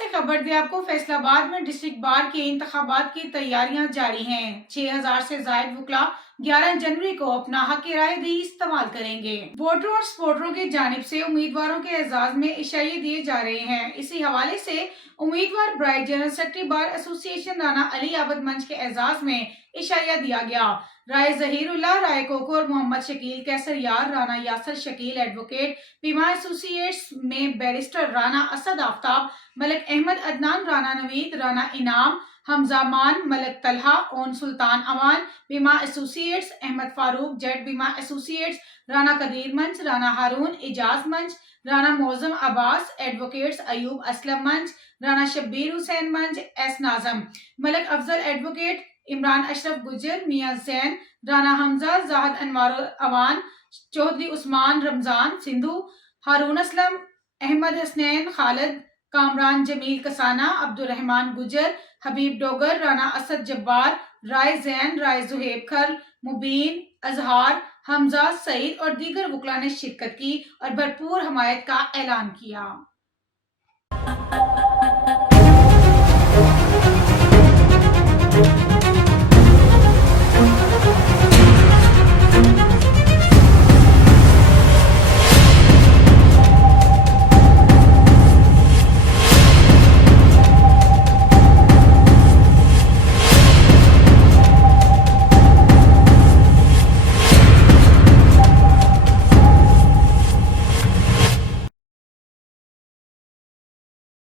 से खबर दें आपको, फैसलाबाद में डिस्ट्रिक्ट बार के इंतखाबात की तैयारियां जारी हैं। 6000 से जायद वकला 11 जनवरी को अपना हक राय दही इस्तेमाल करेंगे। वोटरों और सपोर्टरों की जानिब से उम्मीदवारों के एजाज में इशारे दिए जा रहे हैं। इसी हवाले से उम्मीदवार ब्राइट general secretary bar association Rana Ali Abad मंच के एजाज में इशाया दिया गया। राय जहीरुल्लाह, राय कोको और मोहम्मद शकील कैसर यार, राना यासर शकील एडवोकेट, बीमा एसोसिएट्स में बैरिस्टर राना असद आफ्ताब, मलक अहमद अदनान, राना नवीद, राना इनाम, हमजा मान, मलक तलहा, ओन सुल्तान अमान, बीमा एसोसिएट्स, अहमद फारूक, जेड बीमा एसोसिएट्स, राना कदीर मंच, राना हारून इजाज मंच, राना मौजम अब्बास एडवोकेट्स, अयूब असलम मंच, राना शब्बीर हुसैन मंच, एस नाजम, मलक अफजल एडवोकेट, इमरान अशरफ गुजर, मियां जैन, राना हमजा, जाहद अनवार अवान, चौधरी उस्मान रमजान सिंधु, हारून असलम, अहमद हसनैन खालिद, कामरान जमील कसाना, अब्दुल रहमान गुजर, हबीब डोगर, राना असद जब्बार, राय जैन, राय जुहेब खल, मुबीन, अजहार, हमजा सईद और दीगर वकला ने शिरकत की और भरपूर हमायत का ऐलान किया।